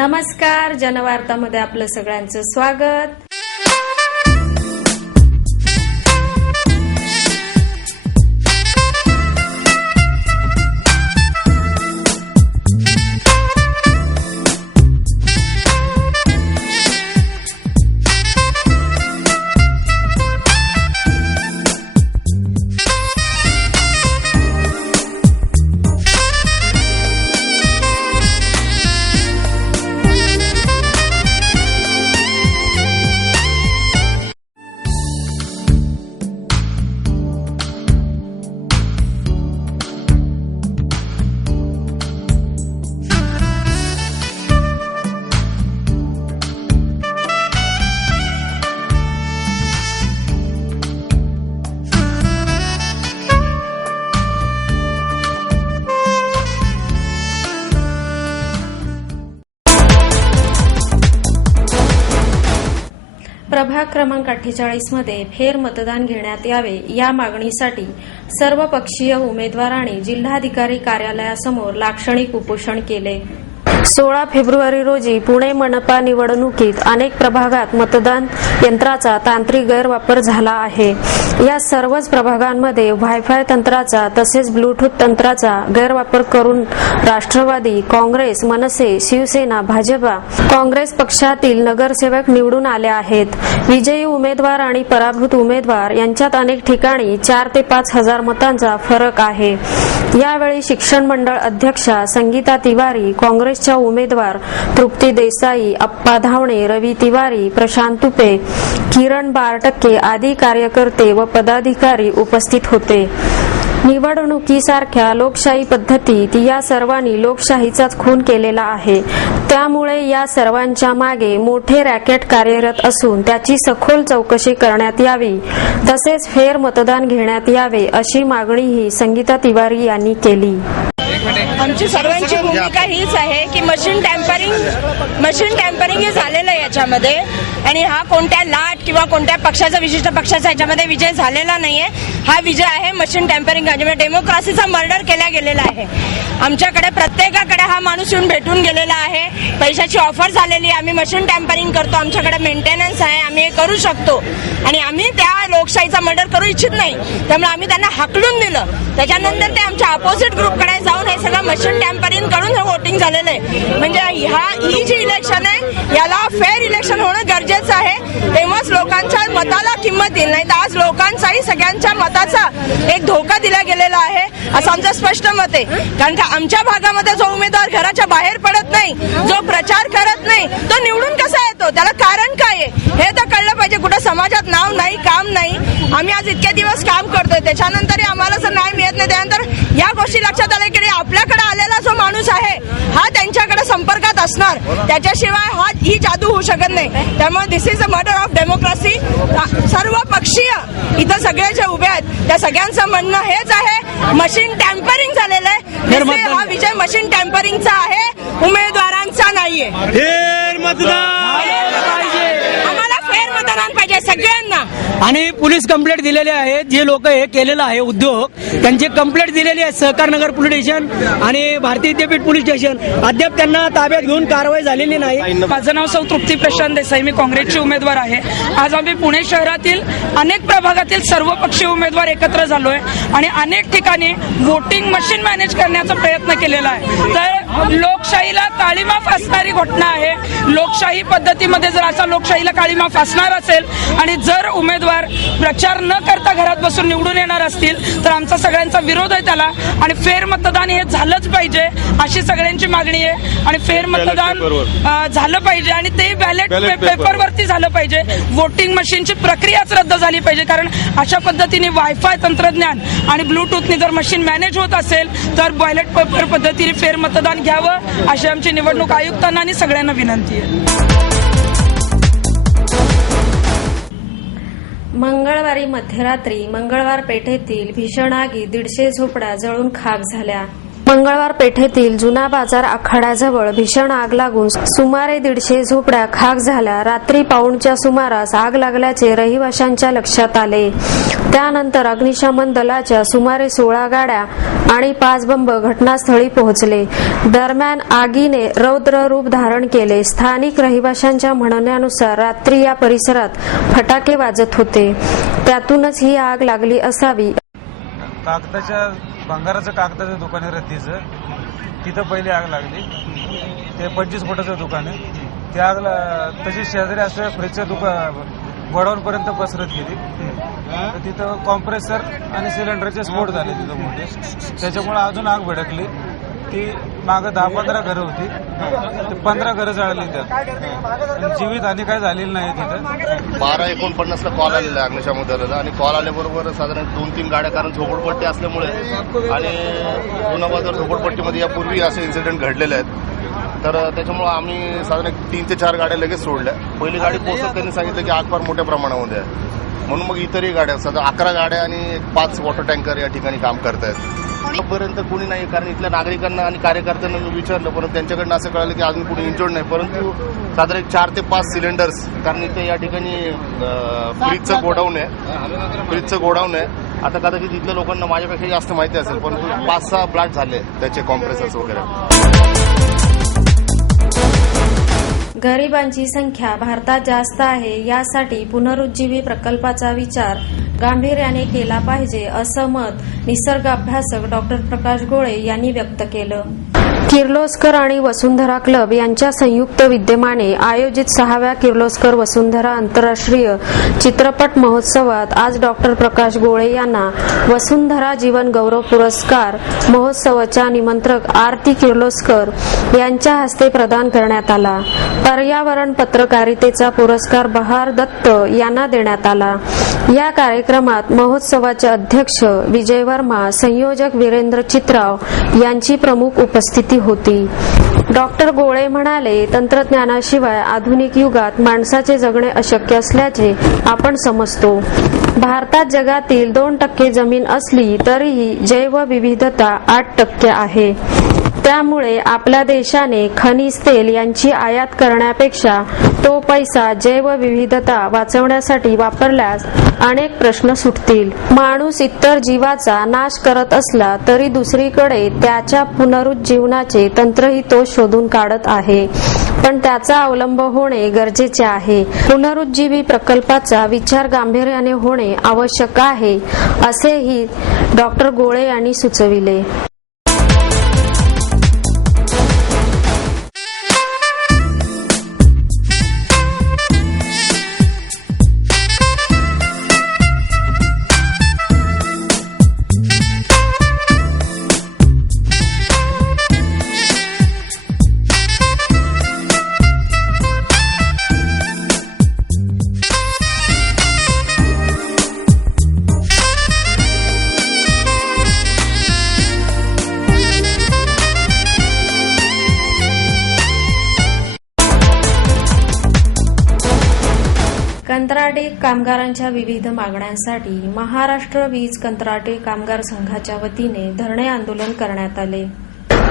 नमस्कार, जनवार्तामध्ये आपलं सगळ्यांचं स्वागत। प्रभाग क्रमांक 48 मध्ये फेर मतदान घेण्यात यावे या मागणीसाठी सर्वपक्षीय उमेदवारांनी जिल्हाधिकारी कार्यालयासमोर लाक्षणिक उपोषण केले। 16 फेब्रुवारी रोजी पुणे मनपा निवडणुकीत अनेक प्रभागात मतदान यंत्राचा तांत्रिक गैरवापर झाला आहे। या सर्वच प्रभागांमध्ये वायफाय तंत्राचा तसेच ब्लूटूथ तंत्राचा गैरवापर करून राष्ट्रवादी काँग्रेस, मनसे, शिवसेना, भाजपा, काँग्रेस पक्षातील नगरसेवक निवडून आले आहेत। विजयी उमेदवार आणि पराभूत उमेदवार यांच्यात अनेक ठिकाणी 4 ते 5 हजार मतांचा फरक आहे। यावेळी शिक्षण मंडळ अध्यक्षा संगीता तिवारी, काँग्रेसच्या उमेदवार तृप्ती देसाई, अप्पा धावणे, रवी तिवारी, प्रशांत तुपे, किरण बारटक्के आदी कार्यकर्ते व पदाधिकारी उपस्थित होते। निवडणुकीसारख्या लोकशाही पद्धतीत या सर्वांनी लोकशाहीचाच खून केलेला आहे। त्यामुळे या सर्वांच्या मागे मोठे रॅकेट कार्यरत असून त्याची सखोल चौकशी करण्यात यावी तसेच फेर मतदान घेण्यात यावे अशी मागणीही संगीता तिवारी यांनी केली। आमची सर्वांची भूमिका हीच आहे की मशीन टॅम्परिंग हे झालेलं आहे याच्यामध्ये आणि हा कोणत्या लाट किंवा कोणत्या पक्षाचा विशिष्ट पक्षाचा याच्यामध्ये विजय झालेला नाहीये। हा विजय आहे मशीन टॅम्परिंग म्हणजे डेमोक्रेसीचा मर्डर केला गेलेला आहे। आमच्याकडे प्रत्येकाकडे हा माणूस येऊन भेटून गेलेला आहे, पैशाची ऑफर झालेली, आम्ही मशीन टॅम्परिंग करतो, आमच्याकडे मेंटेनन्स आहे, आम्ही हे करू शकतो आणि आम्ही त्या लोकशाहीचा मर्डर करू इच्छित नाही। त्यामुळे आम्ही त्यांना हाकलून दिलं। त्याच्यानंतर ते आमच्या अपोजिट ग्रुपकडे जाऊन हे सगळं मशीन टॅम्परिंग करून हे वोटिंग झालेलं आहे। म्हणजे ही जी इलेक्शन आहे याला फेअर इलेक्शन होणं गरजेचं आहे, तेव्हाच लोकांच्या मताला किंमत येईल। नाही तर आज लोकांचाही सगळ्यांच्या मताचा एक धोका दिला गेलेला आहे असं आमचं स्पष्ट मत आहे। कारण का आमच्या भागामध्ये जो उमेदवार घराच्या बाहेर पडत नाही, जो प्रचार करत नाही, तो निवडून कसा येतो, त्याला कारण काय आहे हे तर कळलं पाहिजे। कुठं समाजात नाव नाही, काम नाही। आम्ही आज इतके दिवस काम करतोय, त्याच्यानंतर आम्हाला जर न्याय मिळत नाही, त्यानंतर या गोष्टी लक्षात आल्या की आपल्याकडे आलेला जो माणूस आहे हा त्यांच्याकडे संपर्कात असणार, त्याच्याशिवाय ही जादू होऊ शकत नाही। त्यामुळे this is a murder of democracy. सर्व पक्षीय इथं सगळे जे उभे आहेत त्या सगळ्यांचं म्हणणं हेच आहे, मशीन टॅम्परिंग झालेलं आहे। हा विजय मशीन टॅम्परिंगचा आहे, उमेदवारांचा नाहीये। आम्हाला फेर मतदान पाहिजे सगळ्यांना। आणि पोलीस कंप्लेंट दिलेले आहेत, जे लोक हे केलेलं आहे उद्योग त्यांची कंप्लेंट दिलेली आहे सहकारनगर पोलीस स्टेशन आणि भारतीय विद्यापीठ पोलीस स्टेशन। अद्याप त्यांना ताब्यात घेऊन कारवाई झालेली नाही। माझं नाव सौ तृप्ती प्रशांत देसाई, मी काँग्रेसचे उमेदवार आहे। आज आम्ही पुणे शहरातील अनेक प्रभागातील सर्वपक्षीय उमेदवार एकत्र झालोय आणि अनेक ठिकाणी वोटिंग मशीन मॅनेज करण्याचा प्रयत्न केलेला आहे। तर लोकशाहीला काळीमा फासणारी घटना आहे। लोकशाही पद्धतीमध्ये जर असा लोकशाहीला काळीमा फासणार असेल आणि जर उमेदवार प्रचार न करता घरात बसून निवडून येणार असतील तर आमचा सगळ्यांचा विरोध आहे त्याला। आणि फेर मतदान हे झालंच पाहिजे अशी सगळ्यांची मागणी आहे आणि फेर मतदान झालं पाहिजे आणि ते बॅलेट पेपरवरती झालं पाहिजे। वोटिंग मशीनची प्रक्रियाच रद्द झाली पाहिजे, कारण अशा पद्धतीने वायफाय तंत्रज्ञान आणि ब्लूटूथने जर मशीन मॅनेज होत असेल तर बॅलेट पेपर पद्धतीने फेर मतदान घ्यावं अशी आमची निवडणूक आयुक्तांना आणि सगळ्यांना विनंती आहे। मंगळवारी मध्यरात्री मंगळवार पेठेतील भीषण आगीत 150 झोपड्या जळून खाक झाल्या। मंगळवार पेठेतील जुना बाजार आखाड्याजवळ भीषण आग लागून सुमारे 150 झोपड्या खाक झाल्या. रात्री पाऊणच्या सुमारास आग लागल्याचे रहिवाशांच्या लक्षात आले. त्यानंतर अग्निशमन दलाच्या सुमारे 16 गाड्या आणि 5 बंब घटनास्थळी पोहोचले. दरम्यान आगीने रौद्र रूप धारण केले. स्थानिक रहिवाशांच्या म्हणण्यानुसार रात्री या परिसरात फटाके वाजत होते. त्यातूनच ही आग लागली असावी. भंगाराचं कागदाचं दुकान आहे रद्दीचं, तिथं पहिली आग लागली. ते 25 फुटाचं दुकान आहे. त्या आगला तशी शेजारी असलेल्या फ्रीजचं दुकान गोडाऊनपर्यंत पसरत गेली. तर तिथं कॉम्प्रेसर आणि सिलेंडरचे स्फोट झाले तिथं मोठे. त्याच्यामुळे अजून आग भडकली. ती मागं 10-15 घरं होती, ते 15 घरं जळाली. त्यात जीवित हानी काय झालेली नाही. तिथं 12:49ला कॉल आलेला आहे अग्निशमन दलाला आणि कॉल आल्याबरोबर साधारण 2-3 गाड्या, कारण झोपडपट्टी असल्यामुळे आणि जुना बाजार झोपडपट्टीमध्ये यापूर्वी असे इन्सिडेंट घडलेले आहेत. तर त्याच्यामुळे आम्ही साधारण 3 ते 4 गाड्या लगेच सोडल्या. पहिली गाडी पोहोचत त्यांनी सांगितलं की आग फार मोठ्या प्रमाणामध्ये आहे, म्हणून मग इतरही गाड्या, सध्या 11 गाड्या आणि 5 वॉटर टँकर या ठिकाणी काम करतायत. पर्यंत कोणी नाही, कारण इथल्या नागरिकांना आणि कार्यकर्त्यांना मी विचारलं, परंतु त्यांच्याकडनं असं कळालं की अजून कोणी इंजोर्ड नाही. परंतु साधारण 4 ते 5 सिलेंडर्स, कारण इथे या ठिकाणी फ्रीजचं गोडाऊन आहे. आता कदाचित इथल्या लोकांना माझ्यापेक्षा जास्त माहिती असेल, परंतु 5-6 ब्लास्ट झाले त्याचे कॉम्प्रेसर्स वगैरे. गरिबांची संख्या भारतात जास्त आहे, यासाठी पुनरुज्जीवी प्रकल्पाचा विचार गांभीर्याने केला पाहिजे, असं मत निसर्ग अभ्यासक डॉक्टर प्रकाश गोळे यांनी व्यक्त केलं. किर्लोस्कर आणि वसुंधरा क्लब यांच्या संयुक्त विद्यमाने आयोजित 6व्या किर्लोस्कर वसुंधरा आंतरराष्ट्रीय चित्रपट महोत्सवात आज डॉक्टर प्रकाश गोळे यांना वसुंधरा जीवन गौरव पुरस्कार महोत्सवाच्या निमंत्रक आरती किर्लोस्कर यांच्या हस्ते प्रदान करण्यात आला. पर्यावरण पत्रकारितेचा पुरस्कार बहार दत्त यांना देण्यात आला. या कार्यक्रमात महोत्सवाचे अध्यक्ष विजय वर्मा, संयोजक वीरेंद्र चित्राव यांची प्रमुख उपस्थिती होती. डॉक्टर गोळे म्हणाले, तंत्रज्ञानाशिवाय आधुनिक युगात माणसाचे जगणे अशक्य असल्याचे आपण समजतो. भारतात जगातील 2% जमीन असली तरीही जैवविविधता 8% आहे. त्यामुळे आपल्या देशाने खनिज तेल यांची आयात करण्यापेक्षा तो पैसा जैवविविधता वाचवण्यासाठी वापरल्यास अनेक प्रश्न सुटतील. माणूस इतर जीवाचा नाश करत असला तरी दुसरीकडे त्याच्या पुनरुज्जीवनाचे तंत्रही तो शोधून काढत आहे, पण त्याचा अवलंब होणे गरजेचे आहे. पुनरुज्जीवी प्रकल्पाचा विचार गांभीर्याने होणे आवश्यक आहे, असेही डॉक्टर गोळे यांनी सुचविले. कंत्राटी कामगारांच्या विविध मागण्यांसाठी महाराष्ट्र वीज कंत्राटी कामगार संघाच्या वतीने धरणे आंदोलन करण्यात आले.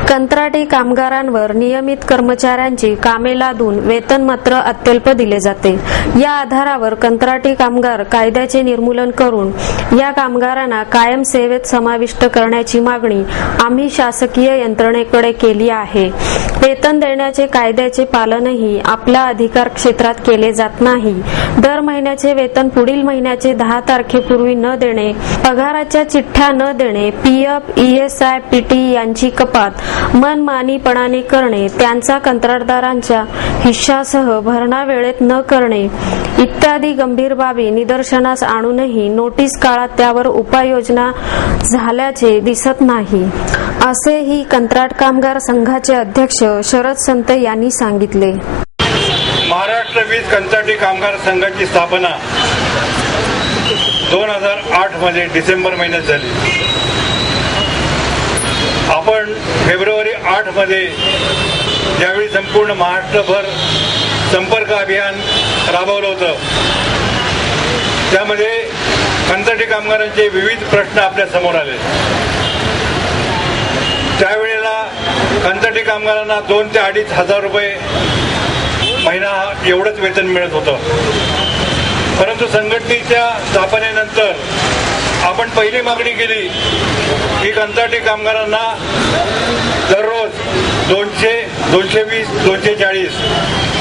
कंत्राटी कामगारांवर नियमित कर्मचाऱ्यांची कामे लादून वेतन मात्र अत्यल्प दिले जाते. या आधारावर कंत्राटी कामगार कायद्याचे निर्मूलन करून या कामगारांना कायम सेवेत समाविष्ट करण्याची मागणी आम्ही शासकीय यंत्रणेकडे केली आहे. वेतन देण्याचे कायद्याचे पालनही आपल्या अधिकार क्षेत्रात केले जात नाही. दर महिन्याचे वेतन पुढील महिन्याचे 10 तारखेपूर्वी न देणे, पगाराच्या चिठ्ठ्या न देणे, पीएफ, ईएसआय, पीटी यांची कपात मनमानीपणाने करणे, त्यांचा कंत्राटदारांच्या हिश्शासह भरणा वेळेत न करणे इत्यादी गंभीर बाबी निदर्शनास आणूनही नोटीस काळात त्यावर उपाययोजना झाल्याचे दिसत नाही, असेही कंत्राट कामगार संघाचे अध्यक्ष शरद संत यांनी सांगितले. महाराष्ट्र वीज कंत्राटी कामगार संघाची स्थापना 2008 मध्ये डिसेंबर महिन्यात झाली. आपण फेब्रुवारी 8 मध्ये ज्यावेळी संपूर्ण महाराष्ट्रभर संपर्क अभियान राबवलं होतं, त्यामध्ये कंत्राटी कामगारांचे विविध प्रश्न आपल्या समोर आले. त्यावेळी कंत्राटी कामगारांना 2 ते 2.5 हजार रुपये महिना एवढंच वेतन मिळत होतं. परंतु संघटनेच्या स्थापनेनंतर आपण पहिली मागणी केली की कंत्राटी कामगारांना दररोज 200, 220, 240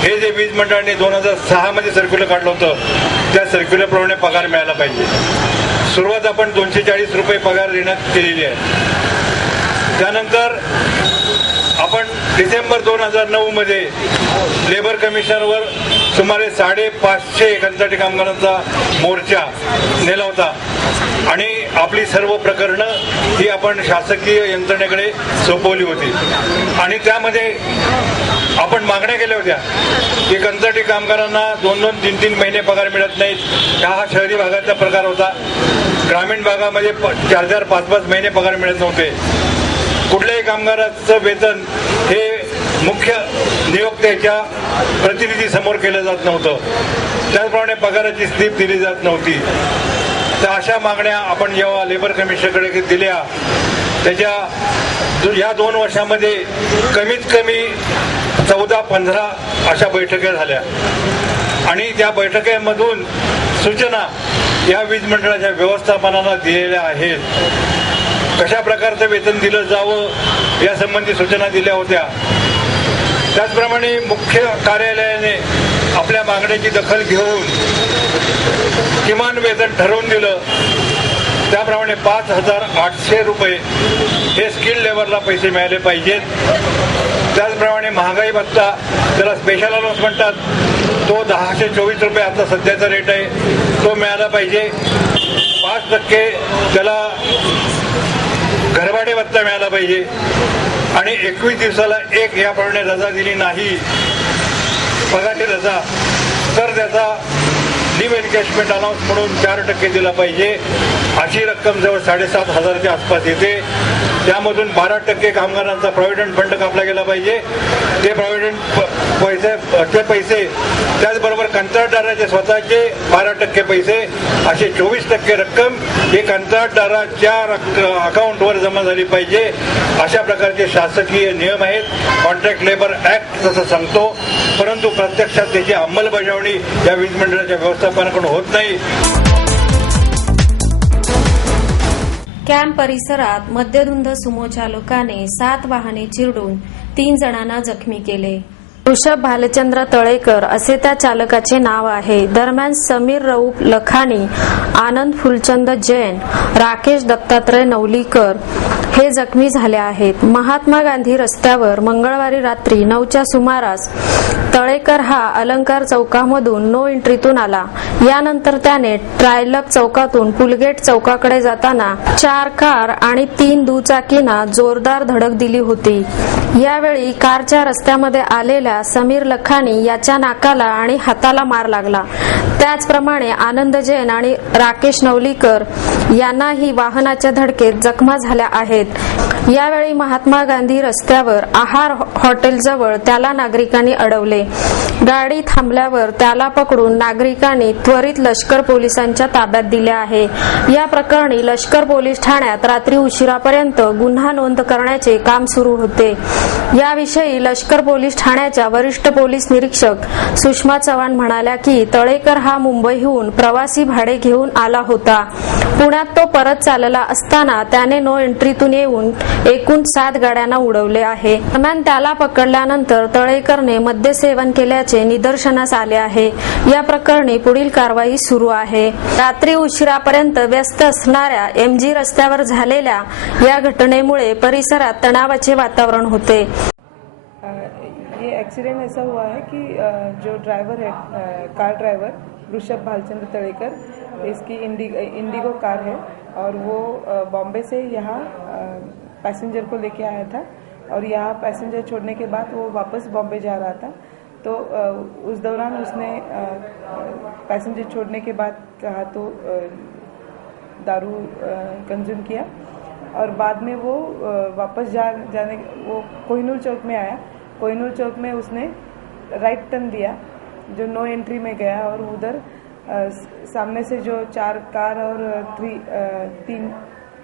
हे जे वीज मंडळाने 2006 मध्ये सर्क्युलर काढलं होतं त्या सर्क्युलरप्रमाणे पगार मिळाला पाहिजे. सुरुवात आपण 240 रुपये पगार देण्यात केलेली आहे. त्यानंतर आपण डिसेंबर 2009 मध्ये लेबर कमिशनवर सुमारे 550 कंत्राटी कामगारांचा मोर्चा नेला होता आणि आपली सर्व प्रकरणं ही आपण शासकीय यंत्रणेकडे सोपवली होती. आणि त्यामध्ये आपण मागण्या केल्या होत्या की कंत्राटी कामगारांना 2-2, 3-3 महिने पगार मिळत नाहीत. हा शहरी भागातला प्रकार होता. ग्रामीण भागामध्ये 4-4, 5-5 महिने पगार मिळत नव्हते. कुठल्याही कामगाराचं वेतन हे मुख्य नियोक्त्याच्या प्रतिनिधीसमोर केलं जात नव्हतं. त्याचप्रमाणे पगाराची स्लिप दिली जात नव्हती. तर अशा मागण्या आपण जेव्हा लेबर कमिशनकडे दिल्या त्याच्या या 2 वर्षामध्ये कमीत कमी 14-15 अशा बैठका झाल्या आणि त्या बैठकीमधून सूचना या वीज मंडळाच्या व्यवस्थापनाला दिलेल्या आहेत. कशा प्रकारचं वेतन दिलं जावं यासंबंधी सूचना दिल्या होत्या. त्याचप्रमाणे मुख्य कार्यालयाने आपल्या मागण्याची दखल घेऊन किमान वेतन ठरवून दिलं. त्याप्रमाणे 5,800 रुपये हे स्किल्ड लेबरला पैसे मिळाले पाहिजेत. त्याचप्रमाणे महागाई भत्ता त्याला स्पेशल अलाउन्स म्हणतात तो 1024 रुपये आता सध्याचा रेट आहे तो मिळाला पाहिजे. 5% त्याला घरभाडे भत्ता मिळाला पाहिजे आणि 21 दिवसाला एक याप्रमाणे रजा दिली नाही पगारी रजा तर त्याचा लिव्ह एनकॅशमेंट अलाउन्स म्हणून 4% दिला पाहिजे. अशी रक्कम जवळ 7,500च्या आसपास येते. त्यामधून 12% कामगारांचा प्रॉव्हिडंट फंड कापला गेला पाहिजे. ते प्रॉव्हिडंट पैसे त्याचबरोबर कंत्राटदाराचे स्वतःचे 12% पैसे असे 24% रक्कम ही कंत्राटदाराच्या अकाउंटवर जमा झाली पाहिजे. अशा प्रकारचे शासकीय नियम आहेत. कॉन्ट्रॅक्ट लेबर ऍक्ट तसं सांगतो. परंतु प्रत्यक्षात त्याची अंमलबजावणी या वीज मंडळाच्या व्यवस्थापनाकडून होत नाही. कॅम्प परिसरात मद्यधुंद सुमो चालकाने 7 वाहने चिरडून 3 जणांना जखमी केले. ऋषभ भालचंद्र तळेकर असे त्या चालकाचे नाव आहे. दरम्यान समीर रऊफ लखानी, आनंद फुलचंद जैन, राकेश दत्तात्रय नवलीकर हे जखमी झाले आहेत. महात्मा गांधी रस्त्यावर मंगळवारी रात्री 9च्या सुमारास तळेकर हा अलंकार चौकामधून नो एंट्रीतून आला. यानंतर त्याने ट्रायलक चौकातून पुलगेट चौकाकडे जाताना 4 कार आणि 3 दुचाकींना जोरदार धडक दिली होती. यावेळी कारच्या रस्त्यामध्ये आलेल्या समीर लखानी याच्या नाकाला आणि हाताला मार लागला. त्याचप्रमाणे आनंद जैन आणि राकेश नवलीकर यांनाही वाहनाच्या धडकेत जखमा झाल्या आहेत. यावेळी महात्मा गांधी रस्त्यावर आहार हॉटेलजवळ त्याला नागरिकांनी अडवले. गाडी थांबल्यावर त्याला पकडून नागरिकांनी त्वरित लष्कर पोलिसांच्या ताब्यात दिले आहे. या प्रकरणी लष्कर पोलीस ठाण्यात रात्री उशिरापर्यंत गुन्हा नोंद करण्याचे काम सुरू होते. याविषयी लष्कर पोलीस ठाण्याच्या वरिष्ठ पोलीस निरीक्षक सुषमा चव्हाण म्हणाल्या की तळेकर हा मुंबईहून प्रवासी भाडे घेऊन आला होता. पुण्यात तो परत चालला असताना त्याने नो एंट्रीतून येऊन एकूण 7 गाड्यांना उडवले आहे. दरम्यान त्याला पकडल्यानंतर तळेकरने मद्यसेवन केल्याचे निदर्शनास आले आहे. या प्रकरणी पुढील कारवाई सुरू आहे. रात्री उशिरापर्यंत व्यस्त असणाऱ्या MG रस्त्यावर झालेल्या या घटनेमुळे परिसरात तणावाचे वातावरण होते. ये एक्सीडेंट ऐसा हुआ है कि जो ड्राइवर है कार ड्राइवर ऋषभ भालचंद्र तड़ेकर इसकी इंडिगो कार है और वो बॉम्बे से यहाँ पैसेंजर को लेके आया था और यहाँ पैसेंजर छोड़ने के बाद वो वापस बॉम्बे जा रहा था. तो उस दौरान उसने पैसेंजर छोड़ने के बाद कहा तो दारू कंज्यूम किया और बाद में वो वापस जाने वो कोहिनूर चौक में आया. कोहिनूर चौक में उसने राइट टर्न दिया जो नो एंट्री में गया और उधर सामने से जो 4 कार और 3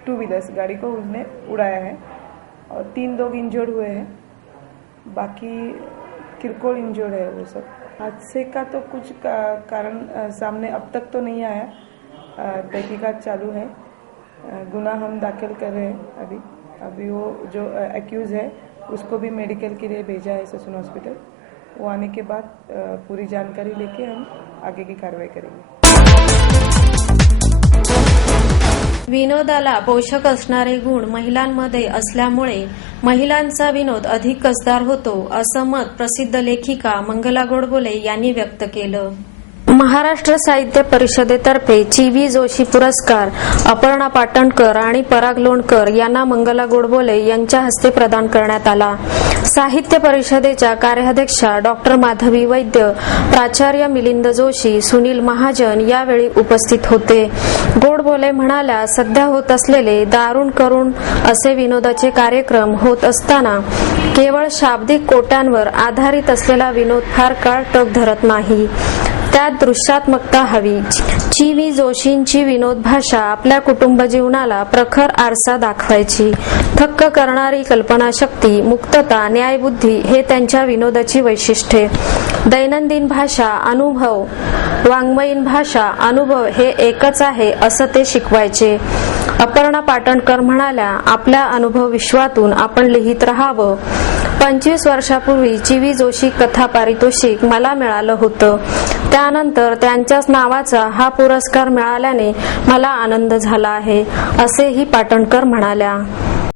टू व्हीलर्स गाड़ी को उसने उड़ाया है और 3 लोग इंजर्ड हुए हैं. बाकी किरकोल इंजर्ड है वो सब। हादसे का तो कुछ कारण सामने अब तक तो नहीं आया, तहकीकात चालू है। गुना हम दाखिल कर रहे हैं अभी वो जो एक्यूज है उसको भी मेडिकल के लिए भेजा है ससून हॉस्पिटल। वो आने के बाद पूरी जानकारी लेके हम आगे की कार्रवाई करेंगे। विनोदाला पोषक असणारे गुण महिलांमध्ये असल्यामुळे महिलांचा विनोद अधिक कसदार होतो, असं मत प्रसिद्ध लेखिका मंगला गोडबोले यांनी व्यक्त केलं। महाराष्ट्र साहित्य परिषदेतर्फे ची.व्ही. जोशी पुरस्कार अपर्णा पाटणकर आणि पराग लोणकर यांना मंगला गोडबोले यांच्या हस्ते प्रदान करण्यात आला। साहित्य परिषदेच्या कार्याध्यक्षा डॉक्टर माधवी वैद्य, प्राचार्य मिलिंद जोशी, सुनील महाजन यावेळी उपस्थित होते। गोडबोले म्हणाल्या, सध्या होत असलेले दारुण करुण असे विनोदाचे कार्यक्रम होत असताना केवळ शाब्दिक कोट्यांवर आधारित असलेला विनोद फार काळ टक धरत नाही, त्यात दृश्यात्मकता हवी। ची.व्ही. जोशींची विनोद भाषा आपल्या कुटुंब जीवनाला प्रखर आरसा दाखवायची। थक्क करणारी कल्पनाशक्ती, मुक्तता, न्यायबुद्धी हे त्यांच्या विनोदाची वैशिष्ट्ये। दैनंदिन भाषा, अनुभव, वाङ्मयीन भाषा, अनुभव हे एकच आहे असं ते शिकवायचे। अपर्णा पाटणकर म्हणाल्या, आपल्या अनुभव विश्वातून आपण लिहित राहावं। 25 वर्षापूर्वी ची.व्ही. जोशी कथा पारितोषिक मला मिळालं होतं, त्यानंतर त्यांच्याच नावाचा हा पुरस्कार मिळाल्याने मला आनंद झाला आहे, असेही पाटणकर म्हणाल्या।